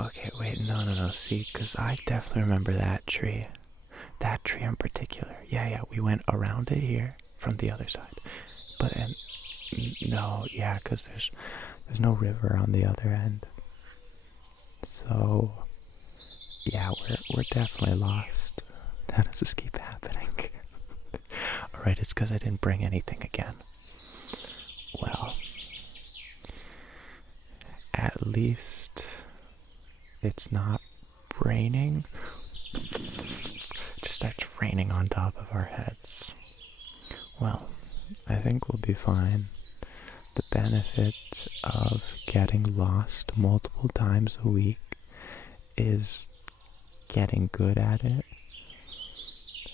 Okay, wait, no. See, because I definitely remember that tree. That tree in particular. Yeah, we went around it here from the other side. But, and, no, yeah, because there's no river on the other end. So, yeah, we're definitely lost. How does this keep happening? Alright, it's because I didn't bring anything again. Well, at least it's not raining. It just starts raining on top of our heads. Well, I think we'll be fine. The benefit of getting lost multiple times a week is getting good at it.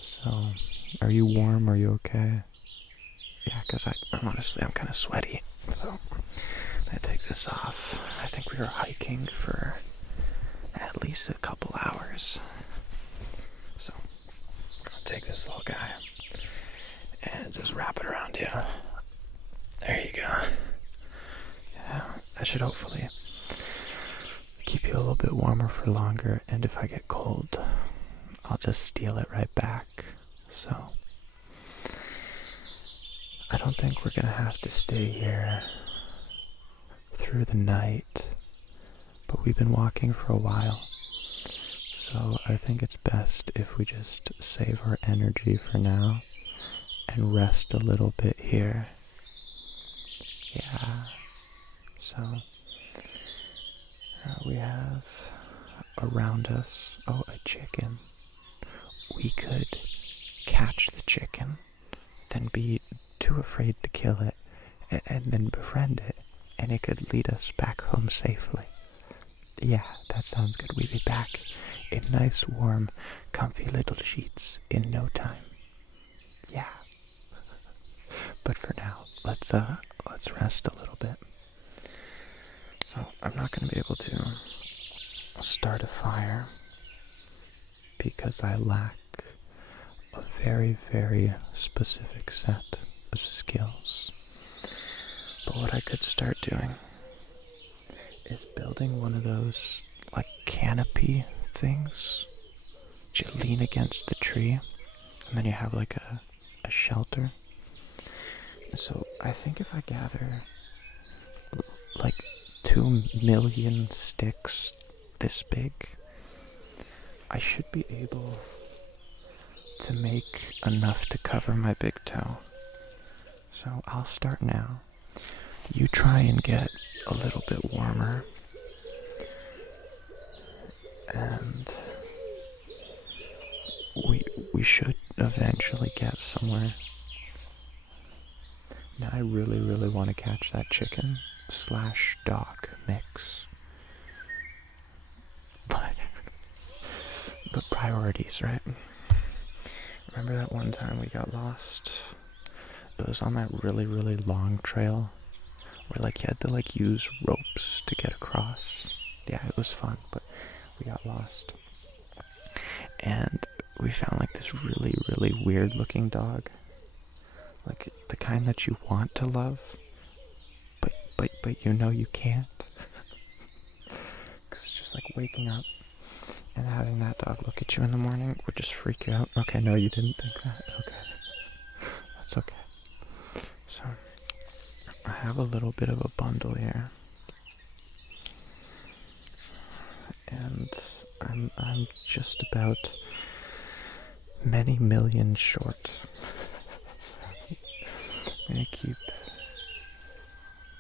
So, are you warm? Are you okay? Yeah, because I'm kind of sweaty. So, I take this off. I think we were hiking for at least a couple hours. So, I'll take this little guy and just wrap it around you. There you go. Yeah, that should hopefully keep you a little bit warmer for longer, and if I get cold, I'll just steal it right back. So, I don't think we're gonna have to stay here through the night, but we've been walking for a while, so I think it's best if we just save our energy for now and rest a little bit here. Yeah, so we have around us, a chicken. We could catch the chicken, then be too afraid to kill it, and then befriend it, and it could lead us back home safely. Yeah, that sounds good. We'd be back in nice, warm, comfy little sheets in no time. Yeah. But for now, let's rest a little bit. So, I'm not going to be able to start a fire because I lack a very, very specific set of skills. But what I could start doing is building one of those, like, canopy things. You lean against the tree, and then you have, like, a shelter. So I think if I gather, like, 2 million sticks this big, I should be able to make enough to cover my big toe. So I'll start now. You try and get a little bit warmer, and we should eventually get somewhere. Now I really, really want to catch that chicken / dog mix. But priorities, right? Remember that one time we got lost? It was on that really, really long trail where, like, you had to, like, use ropes to get across. Yeah, it was fun, but we got lost. And we found, like, this really, really weird looking dog. Like, the kind that you want to love, but you know you can't. Because it's just like waking up and having that dog look at you in the morning would just freak you out. Okay, no, you didn't think that. Okay. That's okay. So, I have a little bit of a bundle here. And I'm just about many millions short. I'm gonna keep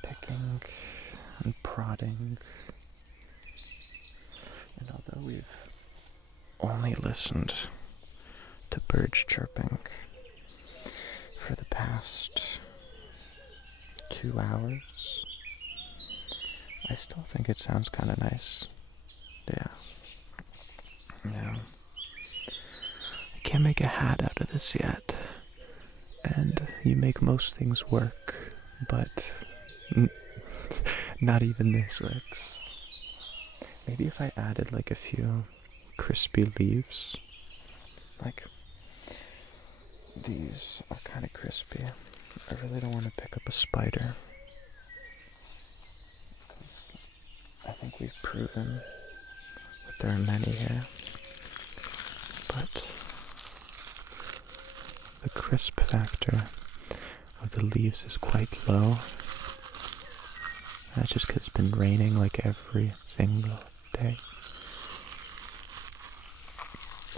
picking and prodding. And although we've only listened to birds chirping for the past 2 hours, I still think it sounds kind of nice. Yeah. I can't make a hat out of this yet. And you make most things work, but not even this works. Maybe if I added, like, a few crispy leaves. Like, these are kind of crispy. I really don't want to pick up a spider. 'Cause I think we've proven there are many here, but the crisp factor of the leaves is quite low. That's just because it's been raining like every single day.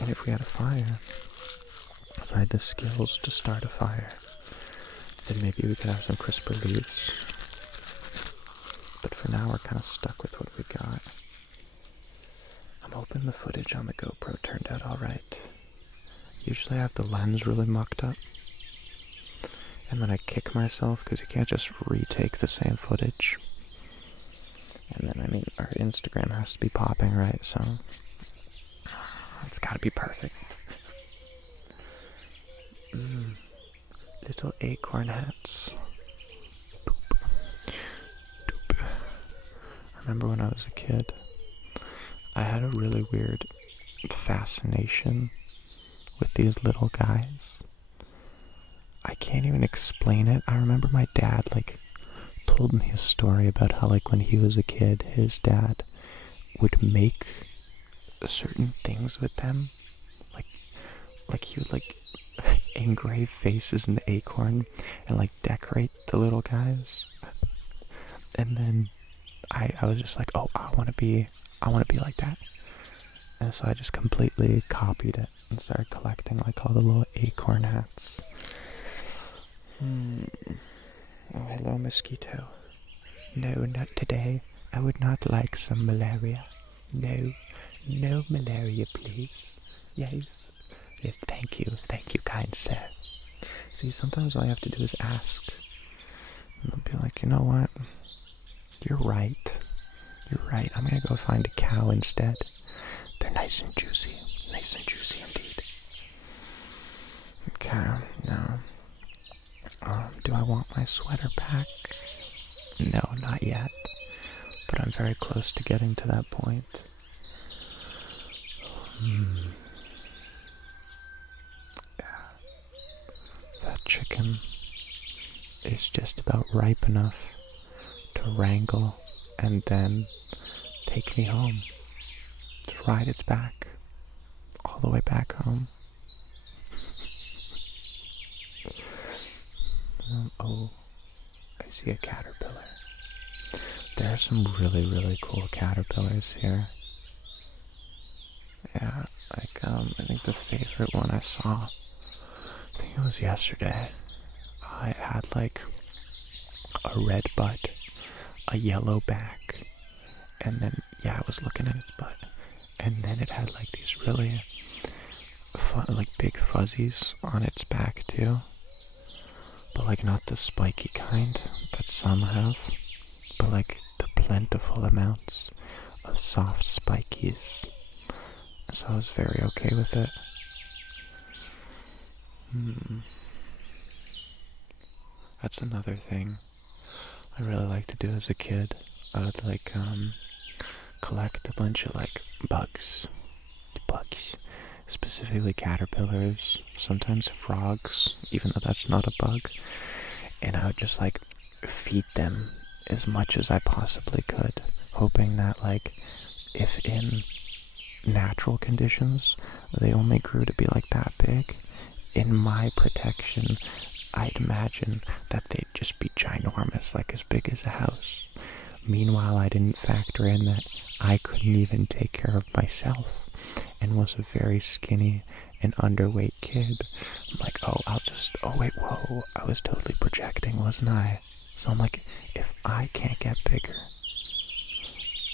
And if we had a fire, if I had the skills to start a fire, then maybe we could have some crisper leaves. But for now, we're kind of stuck with what we got. I'm hoping the footage on the GoPro turned out alright. Usually I have the lens really mucked up, and then I kick myself because you can't just retake the same footage. And then, I mean, our Instagram has to be popping, right? So it's gotta be perfect. Little acorn hats. Doop. Doop. I remember when I was a kid, I had a really weird fascination with these little guys. I can't even explain it. I remember my dad, told me a story about how, when he was a kid, his dad would make certain things with them. He would, engrave faces in the acorn and, decorate the little guys. And then I was just like, oh, I want to be like that. And so I just completely copied it and started collecting, all the little acorn hats. Oh, hello, mosquito. No, not today. I would not like some malaria. No malaria, please. Yes, thank you, kind sir. See, sometimes all you have to do is ask. And they'll be like, you know what? You're right. I'm gonna go find a cow instead. They're nice and juicy indeed. Okay, now, do I want my sweater back? No, not yet. But I'm very close to getting to that point. Yeah. That chicken is just about ripe enough to wrangle and then take me home. Just ride its back all the way back home. Oh, I see a caterpillar. There are some really, really cool caterpillars here. Yeah, I think the favorite one I saw, I think it was yesterday. It had a red butt, a yellow back, and then, I was looking at its butt, and then it had these really big fuzzies on its back too. But not the spiky kind that some have, but the plentiful amounts of soft spikies. So I was very okay with it. That's another thing I really liked to do as a kid. I would collect a bunch of bugs, specifically caterpillars, sometimes frogs, even though that's not a bug. And I would just feed them as much as I possibly could, hoping that if in natural conditions they only grew to be that big, in my protection I'd imagine that they'd just be ginormous, as big as a house. Meanwhile, I didn't factor in that I couldn't even take care of myself and was a very skinny and underweight kid. I'm wait, whoa, I was totally projecting, wasn't I? So I'm if I can't get bigger,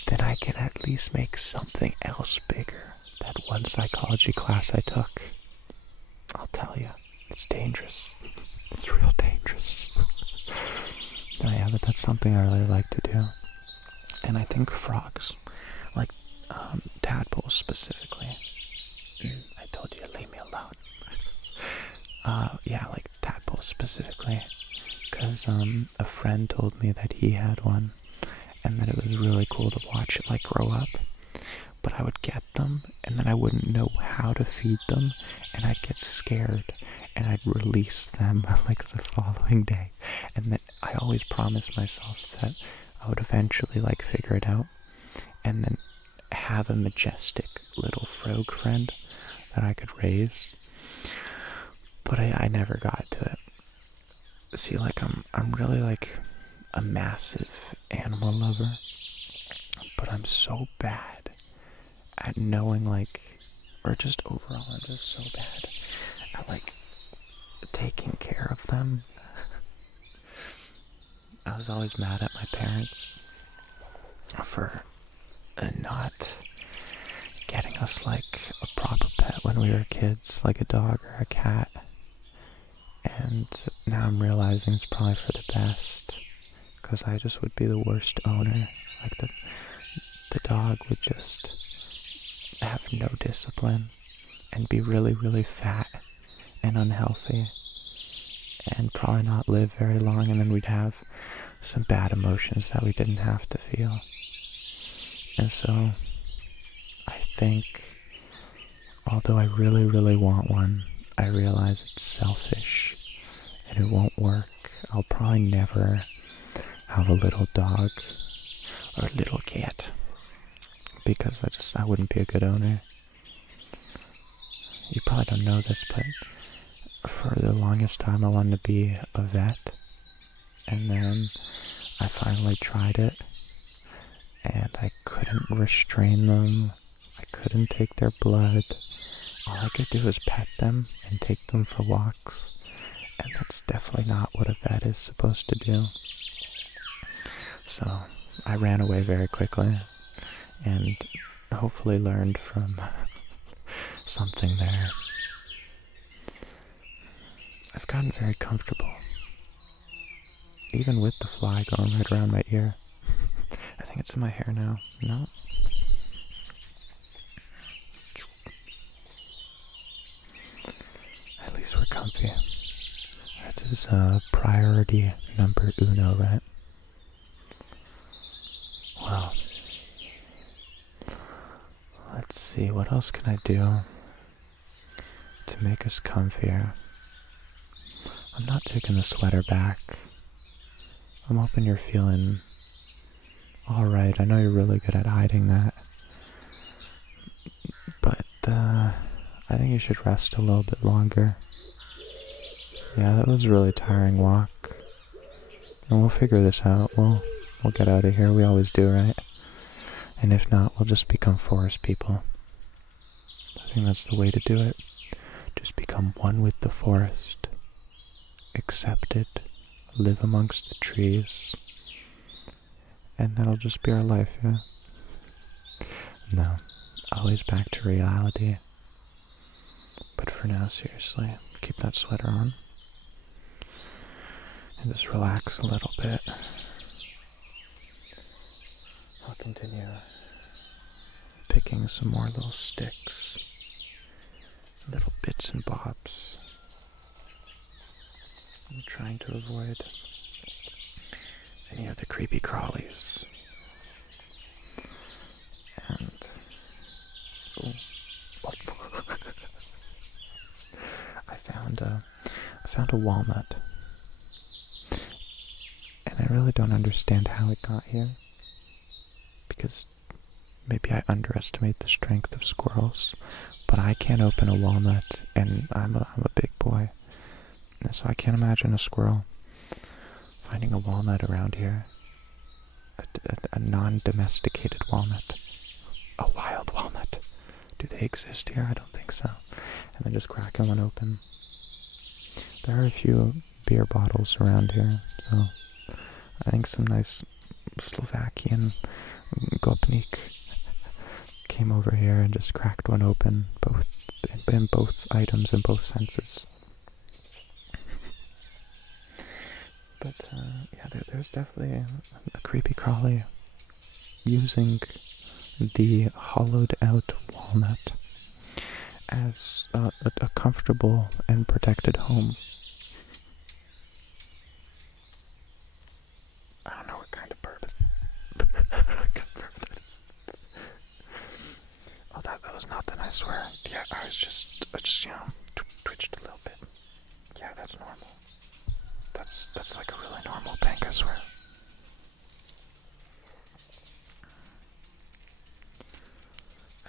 then I can at least make something else bigger. That one psychology class I took, I'll tell you, it's dangerous. It's real dangerous. Yeah, but that's something I really like to do. And I think frogs, tadpoles specifically. I told you to leave me alone. Tadpoles specifically. Because a friend told me that he had one, and that it was really cool to watch it grow up. But I would get them, and then I wouldn't know how to feed them, and I'd get scared, and I'd release them the following day. And then I always promised myself that I would eventually figure it out, and then have a majestic little frog friend that I could raise, but I never got to it. See, like, I'm really, like, a massive animal lover, but I'm so bad at knowing, like, or just overall, I'm just so bad at, like, taking care of them. I was always mad at my parents for not getting us, like, a proper pet when we were kids, like a dog or a cat. And now I'm realizing it's probably for the best, because I just would be the worst owner. Like, the dog would just have no discipline and be really, really fat and unhealthy and probably not live very long, and then we'd have some bad emotions that we didn't have to feel. And so I think, although I really, really want one, I realize it's selfish and it won't work. I'll probably never have a little dog or a little cat because I wouldn't be a good owner. You probably don't know this, but for the longest time I wanted to be a vet, and then I finally tried it, and I couldn't restrain them. I couldn't take their blood. All I could do was pet them and take them for walks, and that's definitely not what a vet is supposed to do. So I ran away very quickly, and hopefully learned from something there. I've gotten very comfortable, even with the fly going right around my ear. I think it's in my hair now. No? At least we're comfy. That is priority number uno, right? Well, let's see, what else can I do to make us comfier? I'm not taking the sweater back. I'm hoping you're feeling alright. I know you're really good at hiding that. But I think you should rest a little bit longer. Yeah, that was a really tiring walk. And we'll figure this out. We'll get out of here. We always do, right? And if not, we'll just become forest people. I think that's the way to do it. Just become one with the forest. Accept it. Live amongst the trees. And that'll just be our life, yeah? No. Always back to reality. But for now, seriously, keep that sweater on. And just relax a little bit. I'll continue picking some more little sticks, little bits and bobs. I'm trying to avoid any of the creepy crawlies. And I found a walnut, and I really don't understand how it got here, because maybe I underestimate the strength of squirrels, but I can't open a walnut, and I'm a big boy, and so I can't imagine a squirrel finding a walnut around here, a non-domesticated walnut, a wild walnut. Do they exist here? I don't think so. And then just cracking one open. There are a few beer bottles around here, so I think some nice Slovakian gopnik came over here and just cracked one open, in both items, in both senses. But yeah, there's definitely a creepy crawly using the hollowed out walnut as a comfortable and protected home. I don't know what kind of bird that is. Oh, that was nothing, I swear. Yeah, I just twitched a little bit. Yeah, that's normal. That's like a really normal thing, I swear.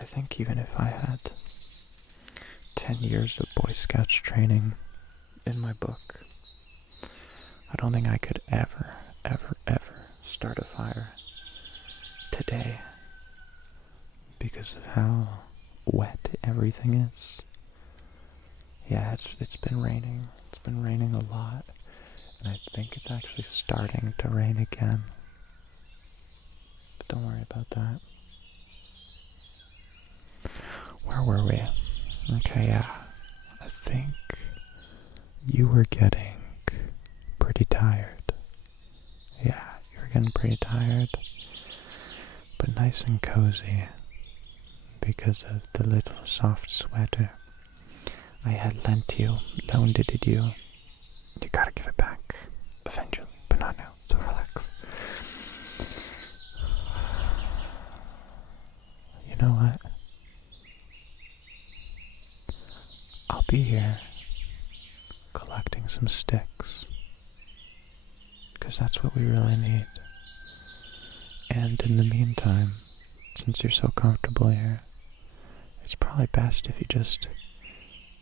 I think even if I had 10 years of Boy Scouts training in my book, I don't think I could ever start a fire today because of how wet everything is. Yeah, it's been raining. It's been raining a lot, and I think it's actually starting to rain again. But don't worry about that. Where were we? Okay, yeah. I think you were getting pretty tired. Yeah, you were getting pretty tired, but nice and cozy because of the little soft sweater I had loaned it you. You gotta give it back eventually, but not now, so relax. You know what? I'll be here collecting some sticks, because that's what we really need. And in the meantime, since you're so comfortable here, it's probably best if you just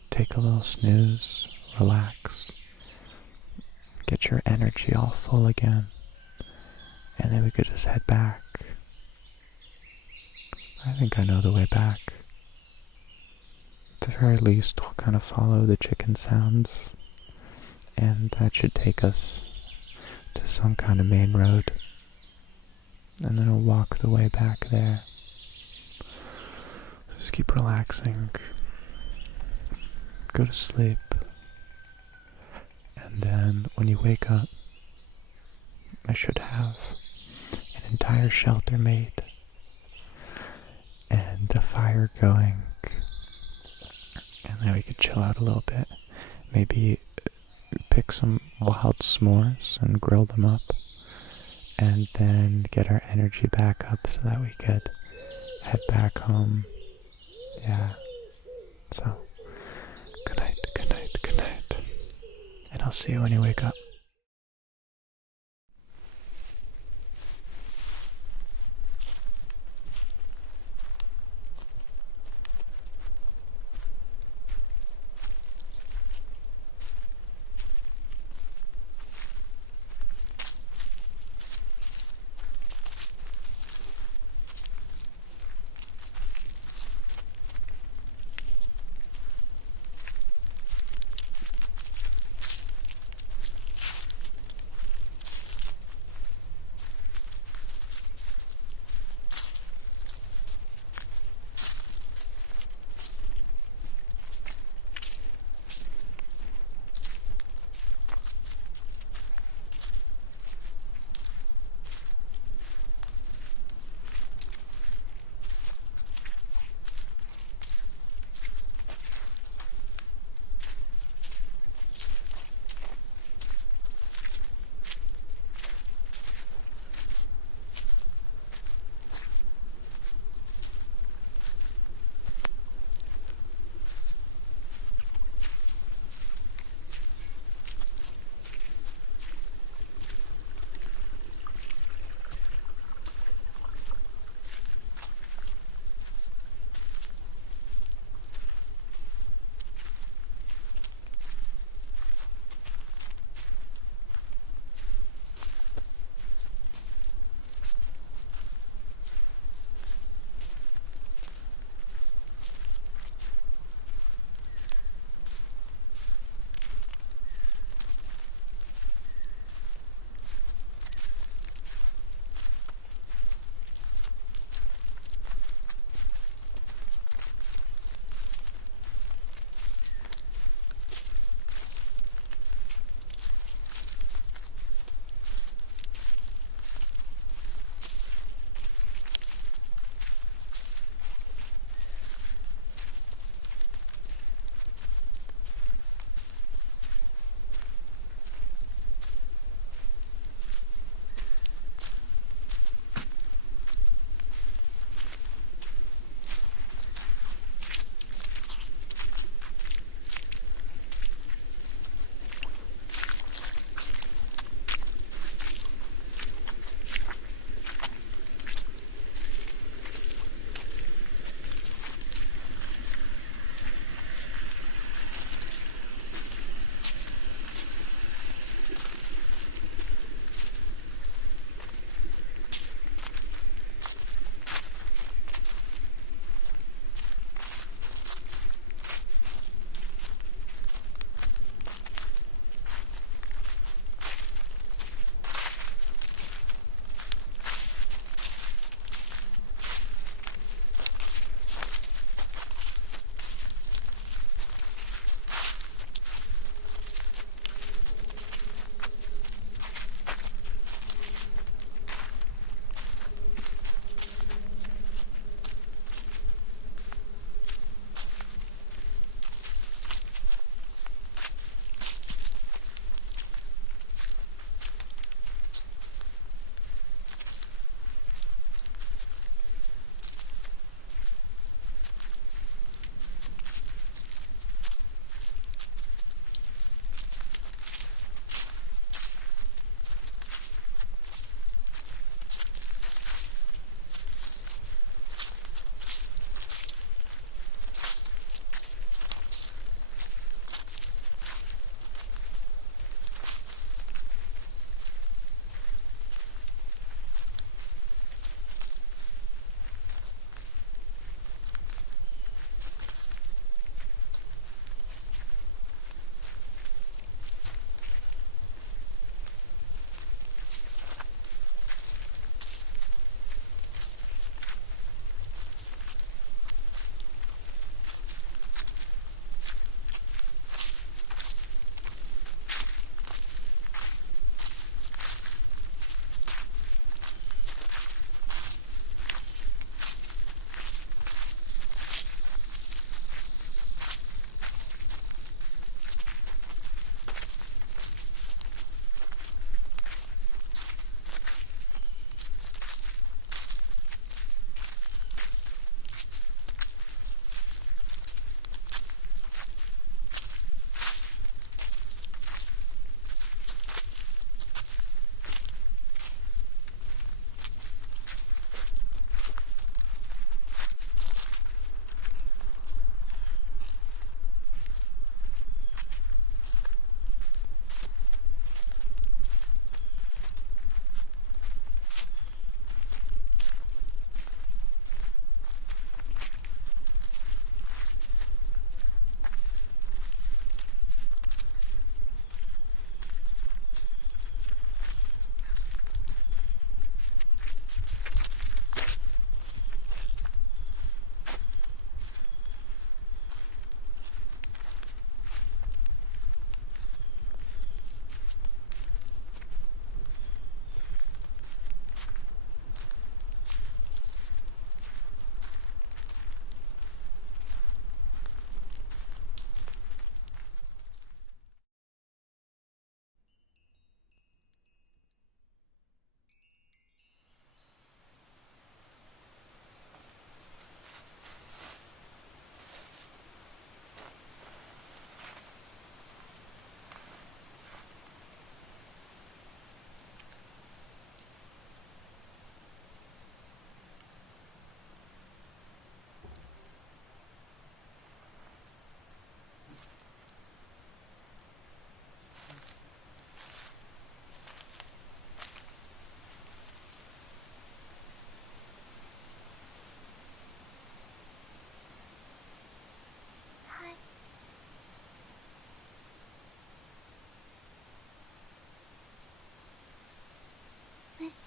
take a little snooze, relax, get your energy all full again, and then we could just head back. I think I know the way back. At the very least, we'll kind of follow the chicken sounds, and that should take us to some kind of main road, and then we'll walk the way back there. Just keep relaxing, go to sleep, and then when you wake up, I should have an entire shelter made and a fire going, and then we could chill out a little bit. Maybe pick some wild s'mores and grill them up, and then get our energy back up so that we could head back home. Yeah. So, good night, good night, good night. And I'll see you when you wake up.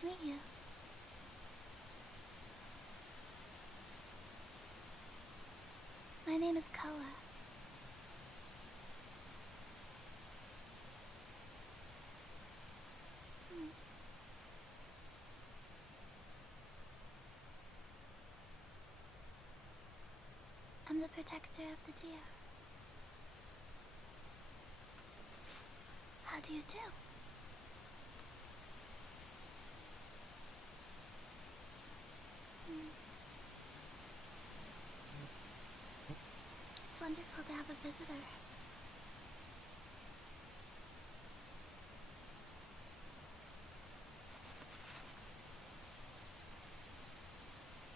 meet you. My name is Koa. I'm the protector of the deer. How do you do? It's wonderful to have a visitor.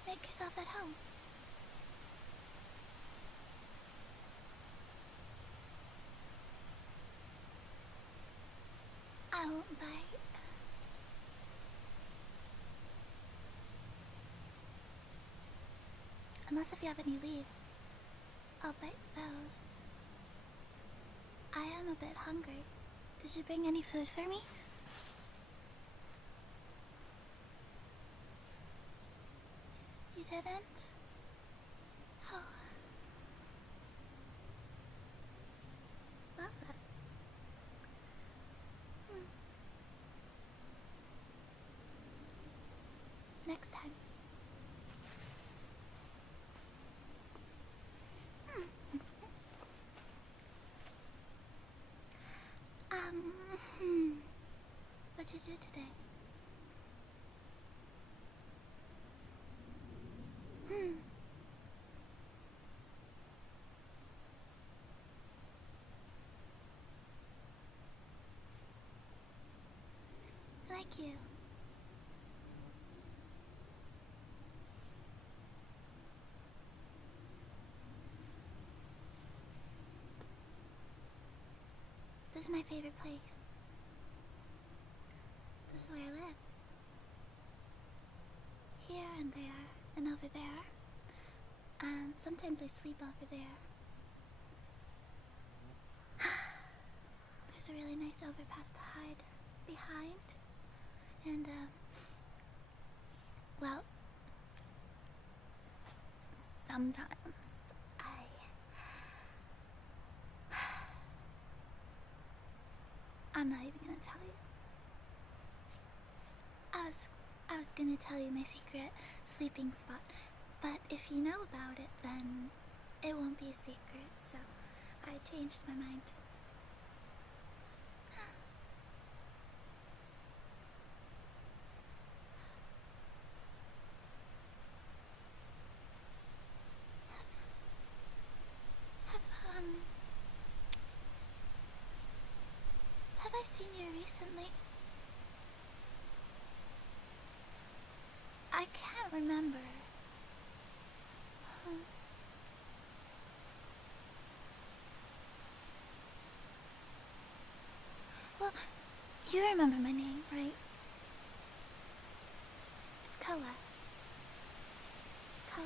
Make yourself at home. I won't bite. Unless if you have any leaves, I'll bite those. I am a bit hungry. Did you bring any food for me? You didn't? Oh. Well then. Next time. What'd you do today? Like you. This is my favorite place. This is where I live. Here and there and over there. And sometimes I sleep over there. There's a really nice overpass to hide behind. And, well, sometimes I'm not even gonna tell you. I was gonna tell you my secret sleeping spot, but if you know about it, then it won't be a secret, so I changed my mind. Have I seen you recently? I can't remember. Well, you remember my name, right? It's Koa. Koa.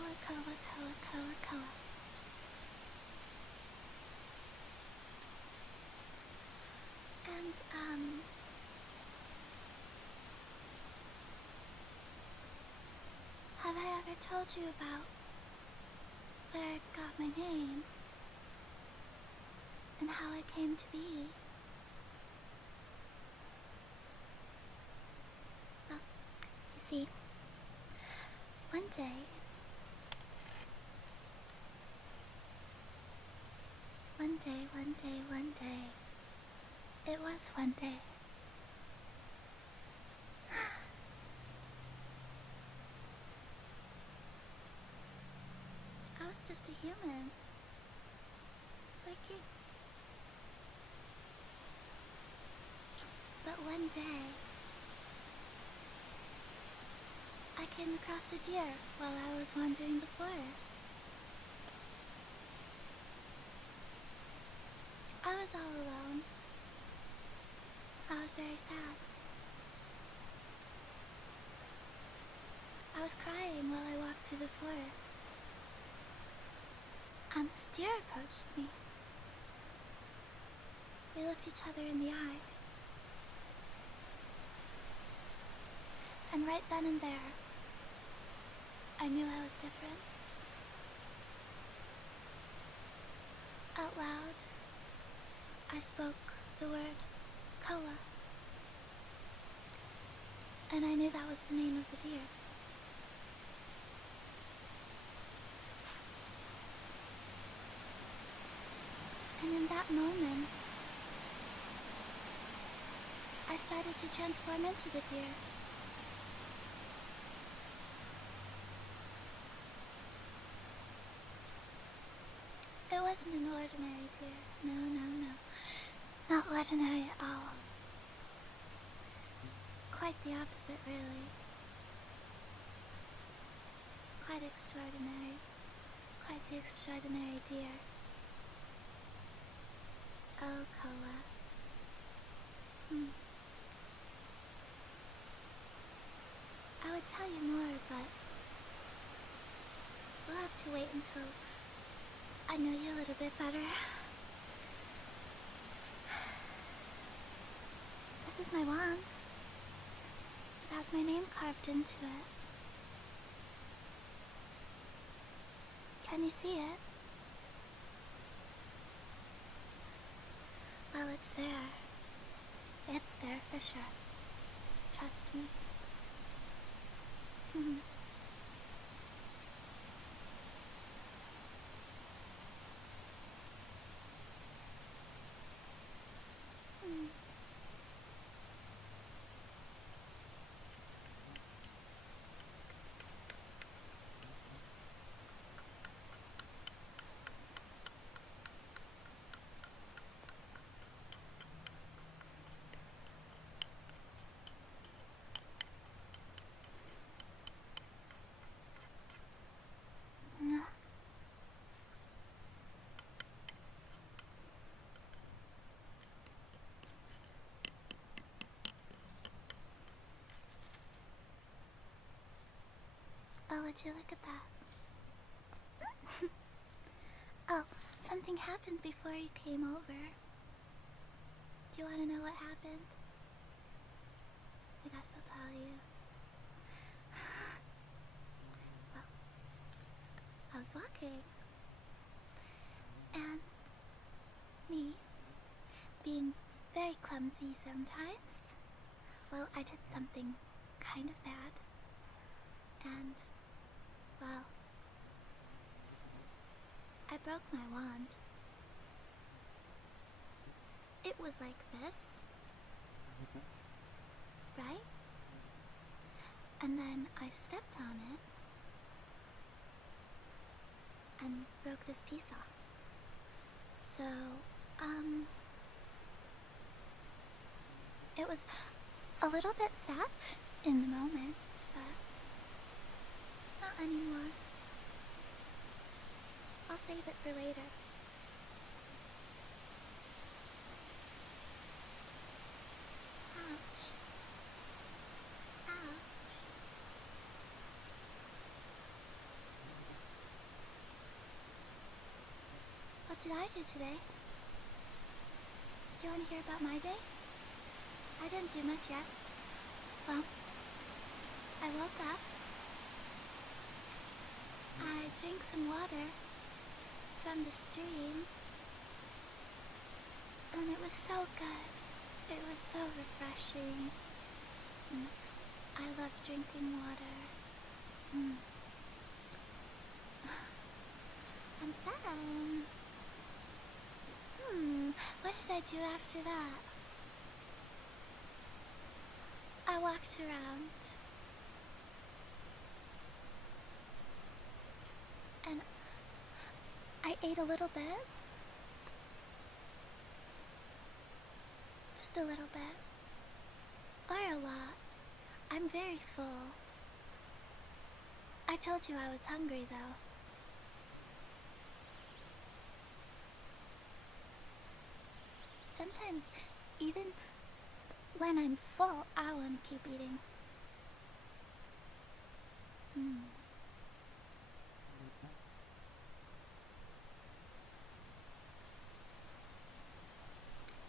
And, have I ever told you about where I got my name? And how I came to be? Well, you see, one day, it was one day. I was just a human, like you. But one day, I came across a deer while I was wandering the forest. I was all alone. I was very sad. I was crying while I walked through the forest. And this deer approached me. We looked each other in the eye. And right then and there, I knew I was different. Out loud, I spoke the word Koa. And I knew that was the name of the deer. And in that moment, I started to transform into the deer. It wasn't an ordinary deer. No, no, no. Not ordinary at all. Quite the opposite, really. Quite extraordinary. Quite the extraordinary deer. Oh, Koa. I would tell you more, but we'll have to wait until I know you a little bit better. This is my wand. It has my name carved into it. Can you see it? Well, it's there. It's there for sure. Trust me. Oh, would you look at that? Oh, something happened before you came over. Do you want to know what happened? I guess I'll tell you. Well, I was walking, and me, being very clumsy sometimes, well, I did something kind of bad, and, well, I broke my wand. It was like this, right? And then I stepped on it and broke this piece off. So, it was a little bit sad in the moment, but not anymore. I'll save it for later. Ouch. Ouch. What did I do today? Do you want to hear about my day? I didn't do much yet. Well, I woke up. I drank some water from the stream. And it was so good. It was so refreshing. I love drinking water. And then... what did I do after that? I walked around. And I ate a little bit. Just a little bit. Or a lot. I'm very full. I told you I was hungry, though. Sometimes, even when I'm full, I want to keep eating.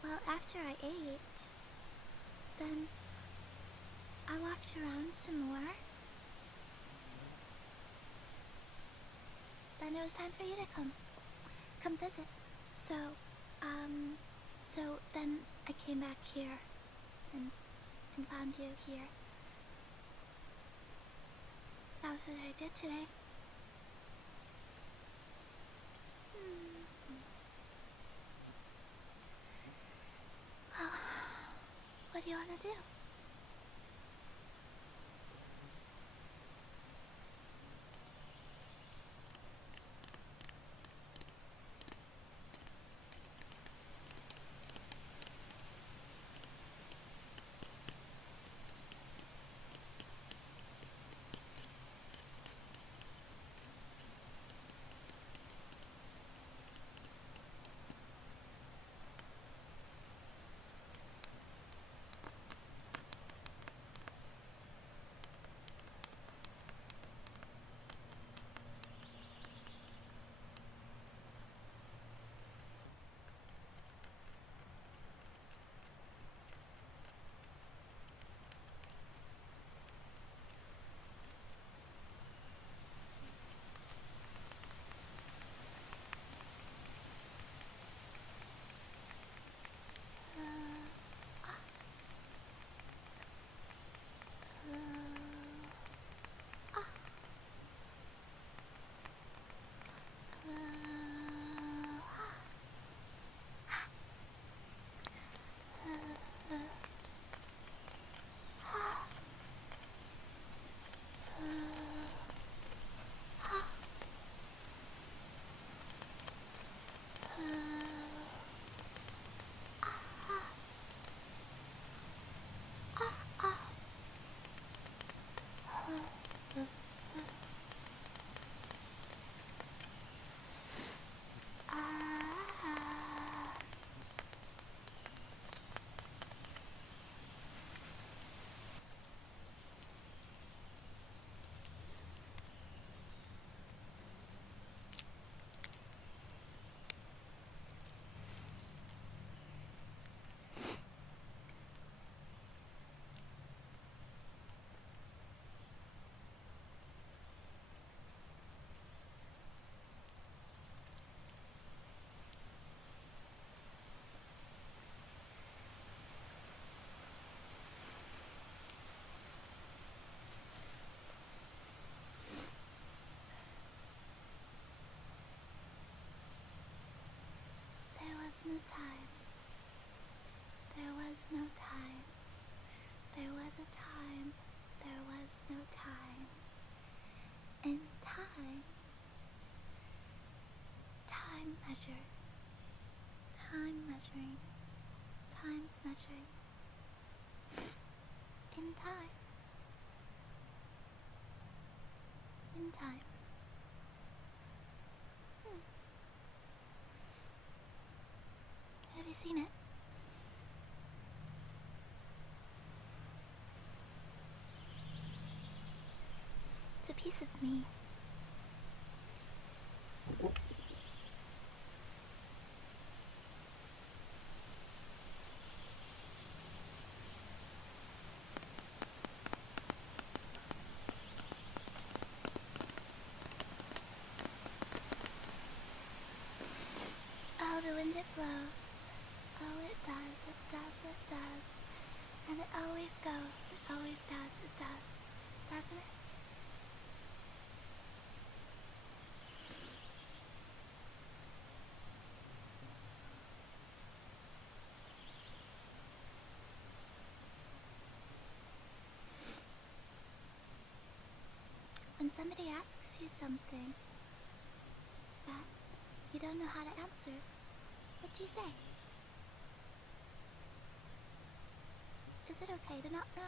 Well, after I ate, then I walked around some more. Then it was time for you to come visit. So, so then I came back here and found you here. That was what I did today. What do you want to do? There was no time. There was no time. There was a time. There was no time. In time. Time measured. Time measuring. Time's measuring. In time. In time. Have you seen it? It's a piece of me. Oh, the wind it blows. Oh, it does, it does, it does. And it always goes, it always does, it does. Doesn't it? When somebody asks you something that you don't know how to answer, what do you say? Is it okay to not know?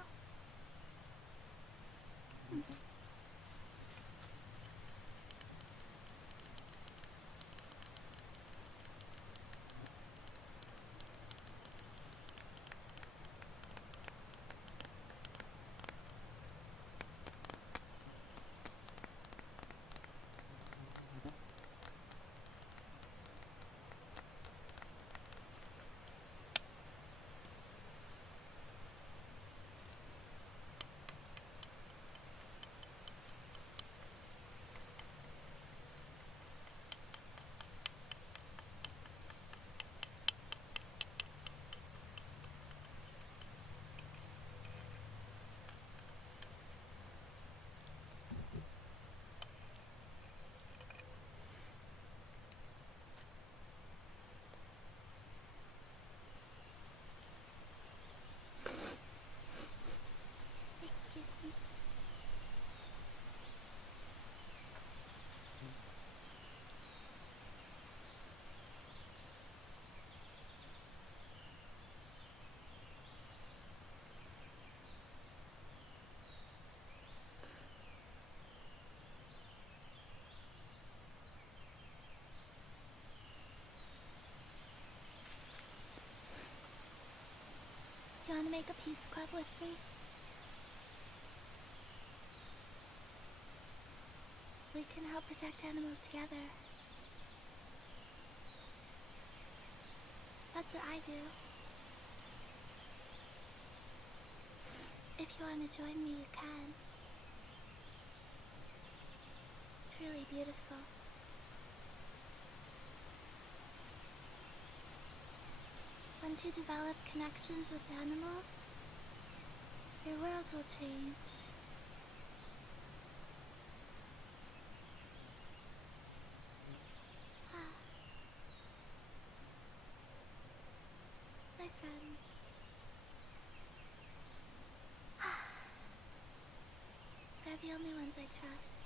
make a peace club with me? We can help protect animals together. That's what I do. If you want to join me, you can. It's really beautiful. Once you develop connections with animals, your world will change. My friends. They're the only ones I trust.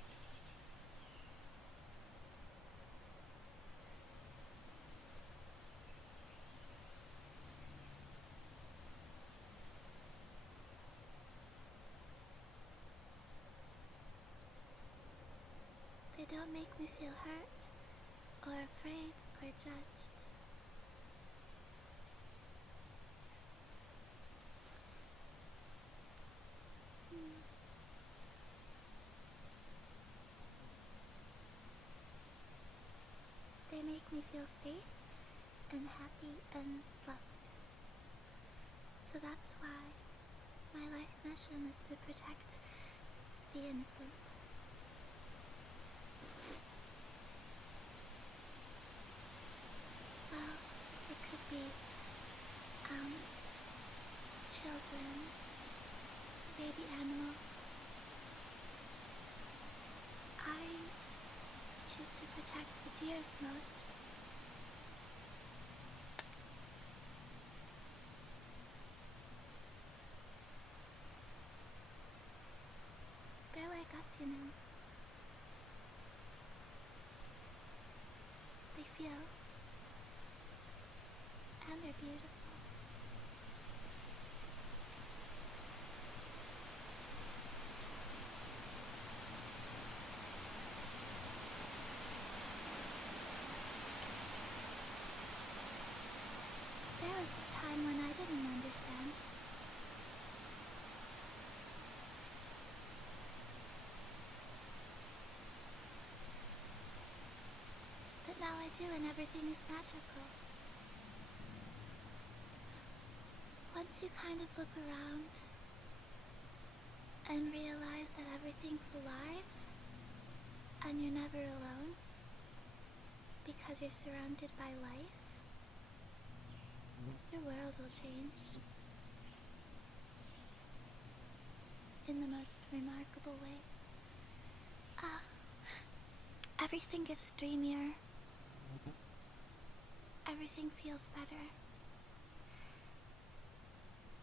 They don't make me feel hurt, or afraid, or judged. They make me feel safe and happy and loved. So that's why my life mission is to protect the innocent. Well, it could be, children, baby animals. I choose to protect the deers most. They're like us, you know. They feel, and they're beautiful. There was a time when I didn't understand. But now I do, and everything is magical. Once you kind of look around and realize that everything's alive and you're never alone because you're surrounded by life, your world will change in the most remarkable ways. Everything gets dreamier. Everything feels better.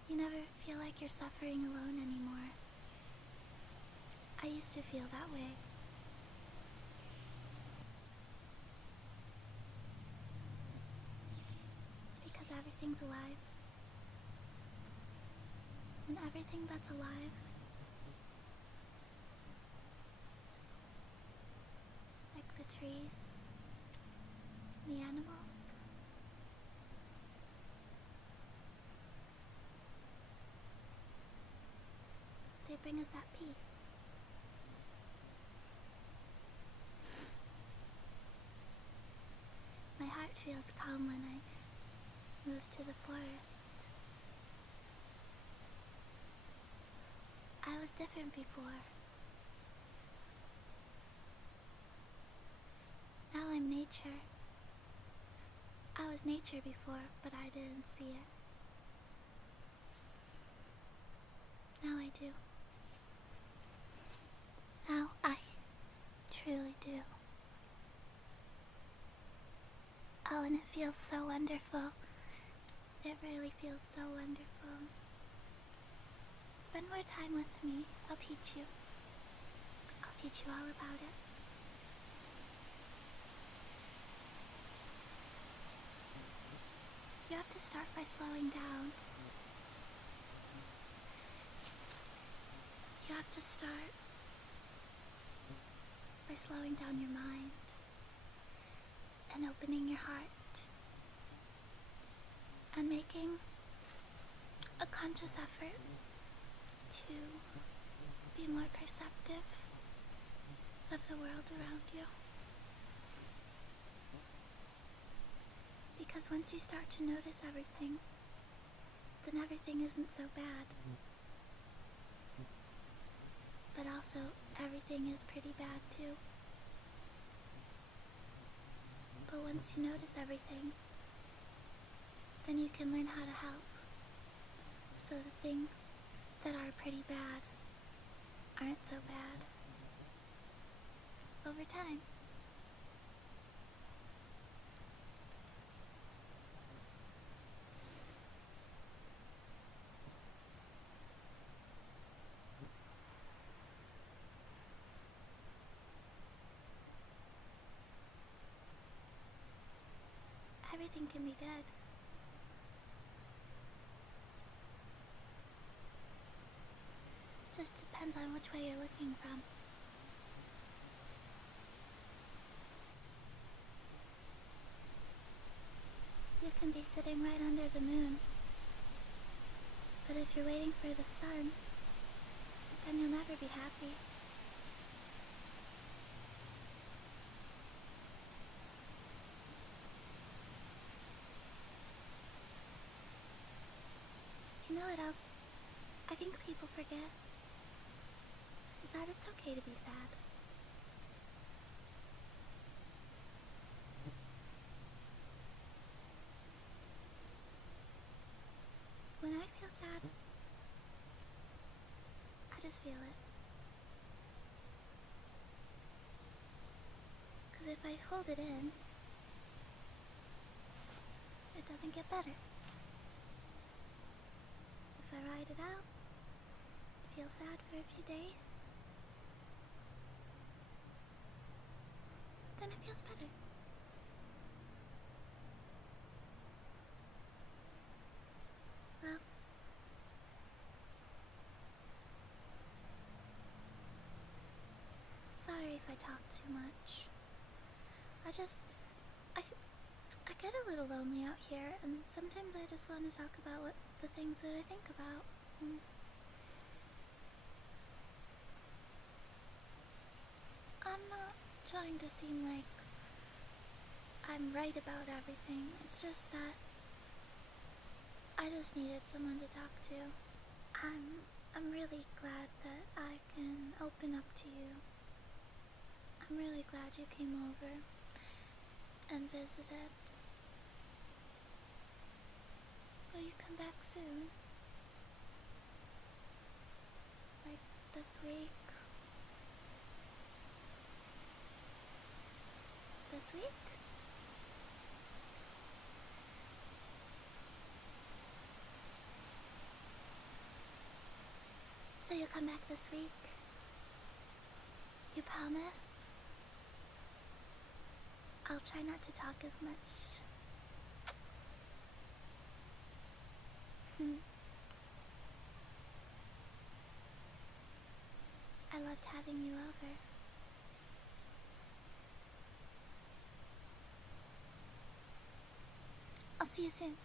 You never feel like you're suffering alone anymore. I used to feel that way. It's because everything's alive. And everything that's alive, like the trees, the animals, they bring us that peace. My heart feels calm when I move to the forest. I was different before. Now I'm nature. I was nature before, but I didn't see it. Now I do. Now I truly do. Oh, and it feels so wonderful. It really feels so wonderful. Spend more time with me. I'll teach you. I'll teach you all about it. You have to start by slowing down. You have to start by slowing down your mind and opening your heart and making a conscious effort to be more perceptive of the world around you. Because once you start to notice everything, then everything isn't so bad. But also, everything is pretty bad too. But once you notice everything, then you can learn how to help. So the things that are pretty bad aren't so bad over time. Everything can be good. Just depends on which way you're looking from. You can be sitting right under the moon, but if you're waiting for the sun, then you'll never be happy. You know what else I think people forget? Is that it's okay to be sad. When I feel sad, I just feel it. Because if I hold it in, it doesn't get better. If I ride it out, feel sad for a few days, then it feels better. Well, sorry if I talk too much. I get a little lonely out here, and sometimes I just want to talk about the things that I think about. I'm not trying to seem like I'm right about everything. It's just that I just needed someone to talk to. I'm really glad that I can open up to you. I'm really glad you came over and visited. Will you come back soon? Like this week? This week? So you'll come back this week? You promise? I'll try not to talk as much. I loved having you over. I'll see you soon.